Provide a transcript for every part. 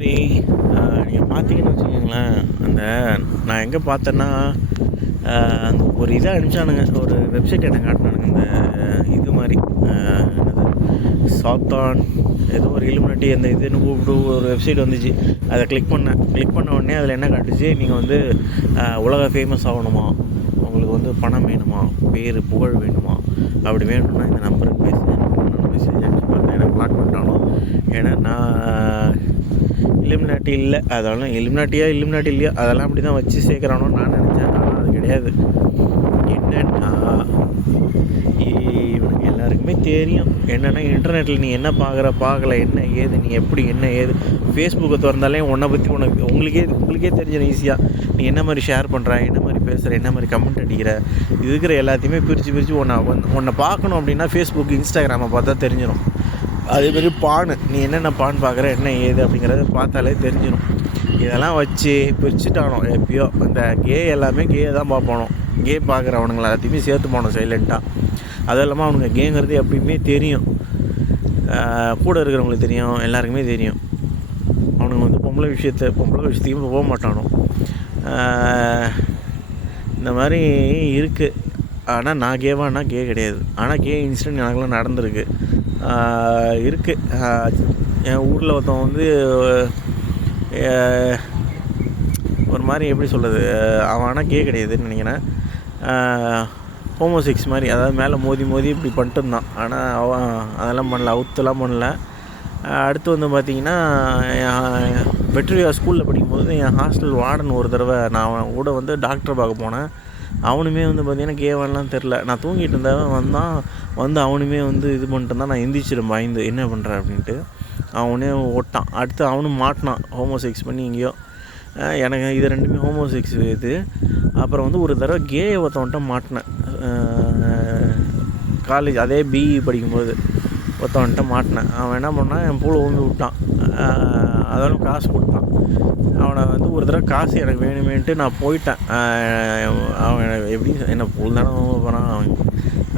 மாதிரி நீங்கள் பார்த்தீங்கன்னு வச்சுக்கோங்களேன். அந்த நான் எங்கே பார்த்தேன்னா, அந்த ஒரு இதை அனுப்பிச்சானுங்க, ஒரு வெப்சைட் எனக்கு காட்டினானுங்க. இந்த இது மாதிரி என்னது சாத்தான் ஏதோ ஒரு இலுமினாட்டி அந்த இதுன்னு கூப்பிட்டு ஒரு வெப்சைட் வந்துச்சு. அதை கிளிக் பண்ண உடனே அதில் என்ன காட்டுச்சு, நீங்கள் வந்து உலக ஃபேமஸ் ஆகணுமா, உங்களுக்கு வந்து பணம் வேணுமா, பேர் புகழ் வேணுமா, அப்படி வேணும்னா இந்த நம்பருக்கு மெசேஜ் அனுப்பிச்சு பார்த்தேன். எனக்கு பிளாக் பண்ணிட்டானோ. ஏன்னா நான் இலுமினாட்டி இல்லை, அதெல்லாம் இலுமினாட்டி இல்லையா அதெல்லாம் அப்படி தான் வச்சு சேர்க்குறானோ நான் நினச்சேன். ஆனால் அது கிடையாது. என்னன்னா இவனுக்கு எல்லாருக்குமே தெரியும் என்னென்னா, இன்டர்நெட்டில் நீ என்ன பார்க்கல என்ன ஏது, நீ எப்படி என்ன ஏது, ஃபேஸ்புக்கை திறந்தாலே உன்னை பற்றி உங்களுக்கே தெரிஞ்சிடும் ஈஸியாக. நீ என்ன மாதிரி ஷேர் பண்ணுற, என்ன மாதிரி பேசுகிற, என்ன மாதிரி கமெண்ட் அடிக்கிற, இது இருக்கிற எல்லாத்தையுமே பிரித்து உன்னை பார்க்கணும் அப்படின்னா ஃபேஸ்புக் இன்ஸ்டாகிராமை பார்த்தா தெரிஞ்சிடும். அதேமாரி நீ என்னென்ன பார்க்குற என்ன ஏது அப்படிங்கிறத பார்த்தாலே தெரிஞ்சிடும். இதெல்லாம் வச்சு பிரிச்சுட்டானோ எப்பயோ. இந்த எல்லாமே தான் பார்ப்பானோ. பார்க்குறவனுங்களை எல்லாத்தையுமே சேர்த்து போனோம் சைலண்ட்டாக. அதுவும் இல்லாமல் அவனுங்க கேங்கிறது எப்பயுமே தெரியும், கூட இருக்கிறவங்களுக்கு தெரியும், எல்லாருக்குமே தெரியும். அவனுங்க வந்து பொம்பளை விஷயத்தையும் போக மாட்டானோ. இந்த மாதிரி இருக்குது. ஆனால் நான் கேவானா கிடையாது. ஆனால் இன்சிடென்ட் எனக்குலாம் நடந்திருக்கு இருக்குது. என் ஊரில் ஒருத்தன் வந்து ஒரு மாதிரி எப்படி சொல்கிறது, அவன் ஆனால் கிடையாதுன்னு நினைக்கிறேன். ஹோமோசெக்ஸ் மாதிரி, அதாவது மேலே மோதி இப்படி பண்ணிட்டு இருந்தான். ஆனால் அவன் அதெல்லாம் பண்ணல, அவுத்தெல்லாம் பண்ணல. அடுத்து வந்து பார்த்திங்கன்னா, வெற்றியா ஸ்கூலில் படிக்கும்போது என் ஹாஸ்டல் வார்டன் ஒரு தடவை நான் அவன் கூட வந்து டாக்டரை பார்க்க போனேன். அவனுமே வந்து பார்த்திங்கன்னா கேவன்லாம் தெரில. நான் தூங்கிட்டு இருந்தவன் வந்து அவனுமே வந்து இது பண்ணிட்டு இருந்தான். நான் எந்திரிச்சிடும் பயந்து என்ன பண்ணுறேன் அப்படின்ட்டு. அவனே ஓட்டான். அடுத்து அவனும் மாட்டினான் ஹோமோசெக்ஸ் பண்ணி எங்கேயோ. எனக்கு இது ரெண்டுமே ஹோமோசெக்ஸ் இது. அப்புறம் வந்து ஒரு தடவை ஒருத்தவன்ட்ட மாட்டினேன். காலேஜ் அதே பிஇ படிக்கும்போது ஒருத்தவன்ட்ட மாட்டினேன். அவன் என்ன பண்ணான், என் பூவில் ஊந்து விட்டான். அதெல்லாம் காசு கொடுத்தான். அவனை வந்து ஒரு தடவை காசு எனக்கு வேணுமேன்ட்டு நான் போயிட்டேன். அவன் எப்படி என்ன பூல் தானே போகிறான் அவன்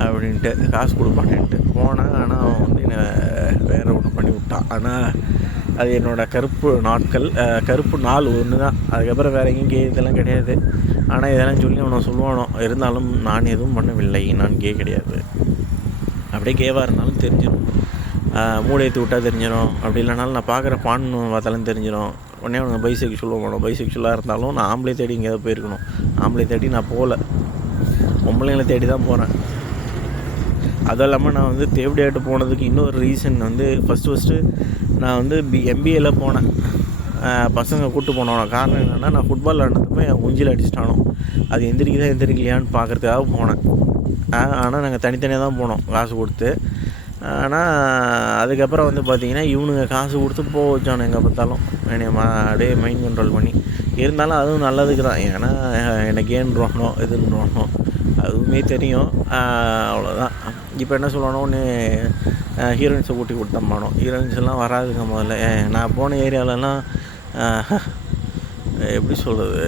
அப்படின்ட்டு காசு கொடுப்பான்ட்டு போனேன். ஆனால் அவன் வந்து என்னை வேறு ஒன்று பண்ணி விட்டான். ஆனால் அது என்னோடய கருப்பு நாள் ஒன்று தான். அதுக்கப்புறம் வேறு எங்கேயும் இதெல்லாம் கிடையாது. ஆனால் இதெல்லாம் சொல்லி அவனை சொல்லுவானோ. இருந்தாலும் நான் எதுவும் பண்ணவில்லை, நான் கிடையாது. அப்படியே கேவாக இருந்தாலும் தெரிஞ்சிடும், மூளை ஏற்றி விட்டால் தெரிஞ்சிடும். அப்படி இல்லைனாலும் நான் பார்க்குற பார்த்தாலும் தெரிஞ்சிடும். உடனே அவனுங்க பைசெக்சுவலாக இருந்தாலும் நான் ஆம்பளை தேடி எங்கேயாவது போயிருக்கணும். ஆம்பளை தேடி நான் போகல, பொம்பளைங்களை தேடி தான் போகிறேன். அதுவும் இல்லாமல் நான் வந்து தேவடியாட்டு போனதுக்கு இன்னொரு ரீசன் வந்து ஃபஸ்ட்டு நான் வந்து எம்பிஏல போனேன். பசங்க கூப்பிட்டு போனோம். காரணம் என்னென்னா, நான் ஃபுட்பால் விளாண்டப்போ என் குஞ்சில் அடிச்சிட்டானோ. அது எந்திரிக்கலையான்னு பார்க்குறதுக்காக போனேன். ஆனால் நாங்கள் தனித்தனியாக தான் போனோம் காசு கொடுத்து. ஆனால் அதுக்கப்புறம் வந்து பார்த்திங்கன்னா இவனுங்க காசு கொடுத்து போக வச்சானு எங்கே பார்த்தாலும் என்னை அப்படியே மைண்ட் கண்ட்ரோல் பண்ணி. இருந்தாலும் அதுவும் நல்லதுக்கு தான். ஏன்னா எனக்கு ஏன்றானோ இதுன்றானோ அதுவுமே தெரியும். அவ்வளோதான். இப்போ என்ன சொல்லணும், ஒன்று ஹீரோயின்ஸை கூட்டி கொடுத்தம்மானோ. ஹீரோயின்ஸ் எல்லாம் வராதுங்க முதல்ல. நான் போன ஏரியாவிலலாம் எப்படி சொல்கிறது,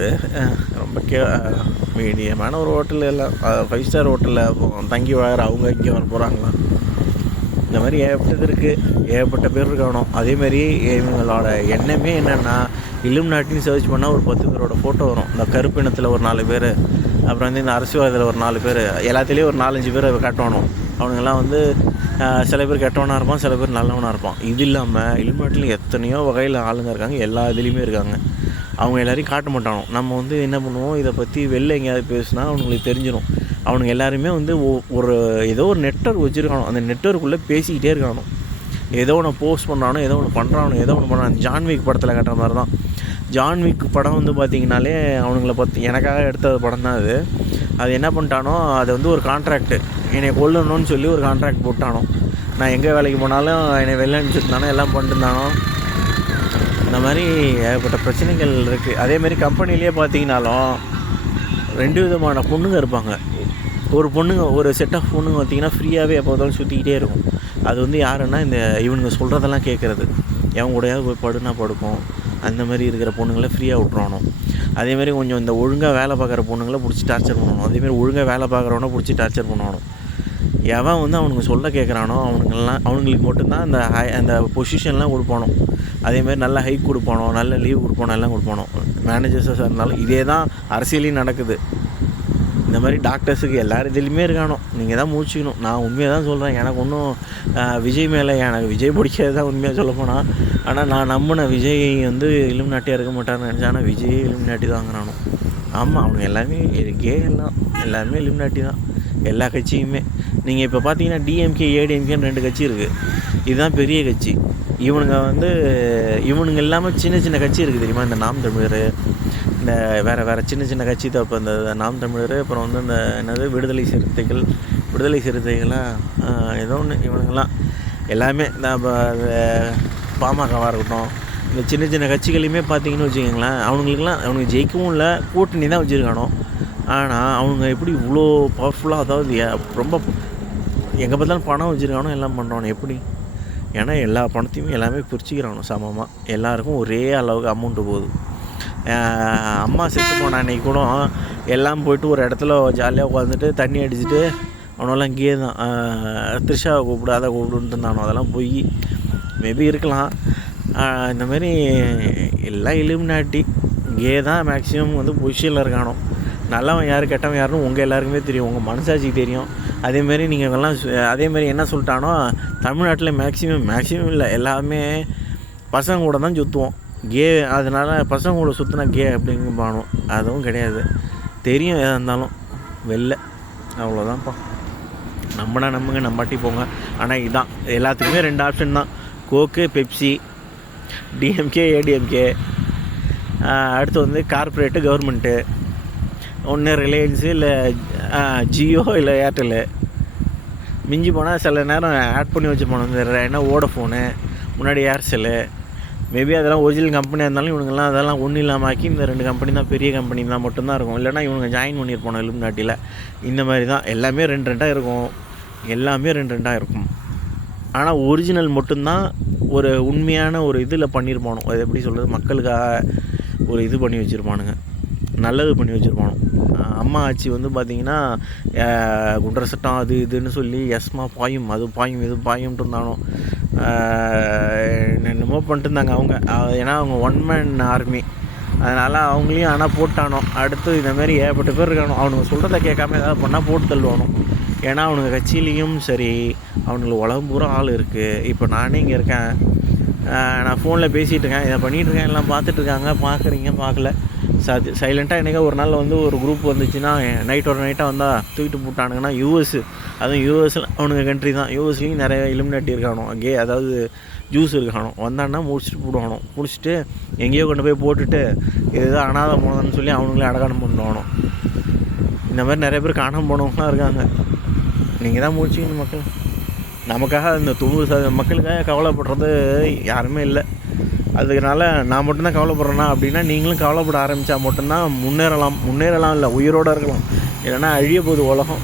ரொம்ப மீடியமான ஒரு ஹோட்டல், எல்லாம் 5 ஸ்டார் ஹோட்டலில் தங்கி வாழற அவங்க இங்கே வர போகிறாங்களா. இந்த மாதிரி ஏகப்பட்டது இருக்குது, ஏகப்பட்ட பேர் இருக்கணும். அதேமாதிரி இவங்களோட எண்ணமே என்னென்னா, இலுமினாட்டின்னு சர்ச் பண்ணால் ஒரு 10 பேரோட ஃபோட்டோ வரும். இந்த கருப்பினத்தில் ஒரு 4 பேர், அப்புறம் வந்து இந்த அரசியல்வாதத்தில் ஒரு 4 பேர், எல்லாத்துலேயும் ஒரு 4-5 பேர் கட்டணும். அவனுங்கெல்லாம் வந்து சில பேர் கெட்டவனாக இருப்பான், சில பேர் நல்லவனாக இருப்பான். இது இல்லாமல் இலுமினாட்டில் எத்தனையோ வகையில் ஆளுங்க இருக்காங்க, எல்லா இதுலேயுமே இருக்காங்க. அவங்க எல்லாரையும் காட்ட மாட்டானோ. நம்ம வந்து என்ன பண்ணுவோம், இதை பற்றி வெளில எங்கேயாவது பேசுனா அவனுங்களுக்கு தெரிஞ்சிடும். அவனுங்க எல்லாருமே வந்து ஏதோ ஒரு நெட்வொர்க் வச்சுருக்கானோ. அந்த நெட்வொர்க்குள்ளே பேசிக்கிட்டே இருக்கானோ. ஏதோ ஒன்று போஸ்ட் பண்ணுறானோ, ஏதோ ஒன்று பண்ணுறானோ. ஜான்விக் படத்தில் கட்டுற மாதிரி தான். ஜான்விக் படம் வந்து பார்த்திங்கனாலே அவனுங்களை பற்றி எனக்காக எடுத்த படம் தான் அது. அது என்ன பண்ணிட்டானோ, அது வந்து ஒரு கான்ட்ராக்டு, என்னை கொல்லணும்னு சொல்லி ஒரு கான்ட்ராக்ட் போட்டானோ. நான் எங்கே வேலைக்கு போனாலும் என்னை வெளில அனுப்பிச்சிருந்தானோ, எல்லாம் பண்ணிட்டுருந்தானோ. இந்த மாதிரி ஏகப்பட்ட பிரச்சனைகள் இருக்குது. அதேமாதிரி கம்பெனிலேயே பார்த்திங்கனாலும் 2 விதமான பொண்ணுங்க இருப்பாங்க. ஒரு செட் ஆஃப் பொண்ணுங்க பார்த்திங்கன்னா ஃப்ரீயாகவே எப்போ பார்த்தாலும் சுற்றிக்கிட்டே இருக்கும். அது வந்து யாருன்னா, இந்த இவனுங்க சொல்கிறதெல்லாம் கேட்குறது. எவன் கூடயாவது போய் படுனா படுக்கும். அந்த மாதிரி இருக்கிற பொண்ணுங்களை ஃப்ரீயாக விட்றானோ. அதேமாதிரி கொஞ்சம் இந்த ஒழுங்காக வேலை பார்க்குற பொண்ணுங்களை பிடிச்சி டார்ச்சர் பண்ணணும். அதேமாதிரி ஒழுங்காக வேலை பார்க்குறவனை பிடிச்சி டார்ச்சர் பண்ணணும். எவன் வந்து அவனுங்க சொல்ல கேட்குறானோ அவனுங்களுக்கு மட்டும்தான் அந்த பொசிஷன்லாம் கொடுப்பானோ. அதேமாதிரி நல்ல ஹைக் கொடுப்பானோ, நல்ல லீவ் கொடுப்பானோ, எல்லாம் கொடுப்பானோ. மேனேஜர்ஸாக இருந்தாலும் இதே தான் அரசியலையும் நடக்குது. இந்த மாதிரி டாக்டர்ஸுக்கு எல்லார் இதுலேயுமே இருக்கானோ. நீங்கள் தான் மூச்சுக்கணும். நான் உண்மையாக தான் சொல்கிறேன். எனக்கு ஒன்றும் விஜய் மேலே எனக்கு விஜய் பிடிக்காது தான் உண்மையாக சொல்ல போனால். ஆனால் நான் நம்பின விஜய் வந்து இலுமினாட்டியாக இருக்க மாட்டார்னு நினச்சேன். ஆனால் விஜய் இலுமினாட்டி தாங்கிறானோ. ஆமாம், அவனுங்க எல்லாமே எல்லாருமே இலுமினாட்டி தான், எல்லா கட்சியுமே. நீங்கள் இப்போ பார்த்தீங்கன்னா டிஎம்கே ஏடிஎம்கேன்னு 2 கட்சி இருக்குது. இதுதான் பெரிய கட்சி. இவனுங்க இல்லாமல் சின்ன சின்ன கட்சி இருக்குது தெரியுமா? இந்த நாம் தமிழர், இந்த வேறு சின்ன கட்சி தான். இப்போ இந்த நாம் தமிழர், அப்புறம் வந்து இந்த என்னது விடுதலை சிறுத்தைகள்லாம் ஏதோ ஒன்று. இவனுங்கெல்லாம் எல்லாமே இந்த பாமகவாக இருக்கட்டும், இந்த சின்ன கட்சிகளையுமே பார்த்தீங்கன்னு வச்சுக்கோங்களேன், அவனுக்கு ஜெயிக்கவும் இல்லை, கூட்டணி தான் வச்சுருக்கானோ. ஆனால் அவனுங்க எப்படி இவ்வளோ பவர்ஃபுல்லாக, அதாவது ரொம்ப எங்கே பார்த்தாலும் பணம் வச்சுருக்கானோ, எல்லாம் பண்ணுறானோ எப்படி? ஏன்னா எல்லா பணத்தையுமே எல்லாமே பிரிச்சுக்கிறானோ சமமாக. எல்லாருக்கும் ஒரே அளவுக்கு அமௌண்ட்டு போகுது. அம்மா செத்து போன அன்றைக்கி கூட எல்லாம் போய்ட்டு ஒரு இடத்துல ஜாலியாக உட்காந்துட்டு தண்ணி அடிச்சுட்டு அவனெல்லாம் இங்கேயே தான் த்ரிஷாவை கூப்பிடு, அதை கூப்பிடுன்ட்டு இருந்தானோ. அதெல்லாம் போய் மேபி இருக்கலாம். இந்தமாரி எல்லாம் இலுமினாட்டி இங்கே தான் மேக்ஸிமம் வந்து பொசிஷனில் இருக்கானோ. நல்லவன் யார் கெட்டவன் யாருன்னு உங்கள் எல்லாருக்குமே தெரியும், உங்கள் மனசாட்சிக்கு தெரியும். அதேமாரி நீங்கள் எல்லாம் அதேமாரி என்ன சொல்லிட்டானோ, தமிழ்நாட்டில் மேக்ஸிமம் இல்லை, எல்லாமே பசங்க கூட தான் சுற்றுவோம். அதனால் பசங்க கூட சுற்றினா அப்படிங்க பானோம். அதுவும் கிடையாது, தெரியும் எதாக இருந்தாலும் வெளில. அவ்வளோதான்ப்பா. நம்புங்க, நம்பாட்டி போங்க. ஆனால் இதுதான் எல்லாத்துக்குமே 2 ஆப்ஷன் தான், கோக்கு பெப்சி, டிஎம்கே ஏடிஎம்கே. அடுத்து வந்து கார்ப்பரேட்டு, கவர்மெண்ட்டு. ஒன்று ரிலையன்ஸு, இல்லை ஜியோ, இல்லை ஏர்டெல்லு. மிஞ்சி போனால் சில நேரம் ஆட் பண்ணி வச்சுருப்பானு என்ன வோடஃபோனு, முன்னாடி ஏர்செல்லு. மேபி அதெல்லாம் ஒரிஜினல் கம்பெனியாக இருந்தாலும் இவனுங்கெல்லாம் அதெல்லாம் ஒன்றும் இல்லாமல் ஆக்கி இந்த 2 கம்பெனி தான் பெரிய கம்பெனி தான் மட்டும்தான் இருக்கும். இல்லைனா இவனுங்க ஜாயின் பண்ணியிருப்பானோ இலுமினாட்டியில். இந்த மாதிரி தான் எல்லாமே 2 இருக்கும். ஆனால் ஒரிஜினல் மட்டும்தான் ஒரு உண்மையான ஒரு இதில் பண்ணியிருப்பானோ. அது எப்படி சொல்கிறது, மக்களுக்காக ஒரு இது பண்ணி வச்சுருப்பானுங்க, நல்லது பண்ணி வச்சுருப்பானோ. அம்மா ஆட்சி வந்து பார்த்திங்கன்னா குண்டர் சட்டம் அது இதுன்னு சொல்லி எஸ்மா பாயும், அது பாயும், இது பாயும்ட்டு இருந்தானோ. என்னமோ பண்ணிட்டு இருந்தாங்க அவங்க. ஏன்னா அவங்க 1 மேன் ஆர்மி, அதனால் அவங்களையும் ஆனால் போட்டானோ. அடுத்து இந்தமாரி ஏகப்பட்ட பேர் இருக்கானோ. அவனுங்க சொல்கிறத கேட்காம ஏதாவது பண்ணால் போட்டு தள்ளுவானோ. ஏன்னா அவனுங்க கட்சியிலையும் சரி, அவனுங்களுக்கு உலகம் பூரா ஆள் இருக்குது. இப்போ நானே இங்கே இருக்கேன், நான் ஃபோனில் பேசிகிட்டு இருக்கேன், இதை பண்ணிகிட்ருக்கேன், எல்லாம் பார்த்துட்ருக்காங்க, பார்க்குறீங்க, பார்க்கல. சைலண்ட்டாக என்றைக்கா ஒரு நாள் வந்து ஒரு குரூப் வந்துச்சுன்னா நைட்டாக வந்தால் தூக்கிட்டு போட்டானுங்கன்னா அதுவும் யூஎஸில் அவனுங்க கண்ட்ரி தான். யூஎஸ்லேயும் நிறைய இலுமினாட்டி இருக்கானோ, அதாவது ஜூஸ் இருக்கானோ. வந்தான்னா முடிச்சுட்டு போடுவானோ. முடிச்சுட்டு எங்கேயோ கொண்டு போய் போட்டுட்டு இதுதான் அனாதை போனதுன்னு சொல்லி அவனுங்களே அடகானம் பண்ணுவானோ. இந்த மாதிரி நிறைய பேர் காணாமல் போனவங்களாம் இருக்காங்க. நீங்கள் தான் முடிச்சிக்கணும் மக்கள். நமக்காக இந்த 90% மக்களுக்காக கவலைப்படுறது யாருமே இல்லை. அதுனால நான் மட்டும்தான் கவலைப்படுறேன்னா அப்படின்னா நீங்களும் கவலைப்பட ஆரம்பித்தா மட்டும்தான் முன்னேறலாம் இல்லை உயிரோடு இருக்கலாம். இல்லைன்னா அழிய போகுது உலகம்.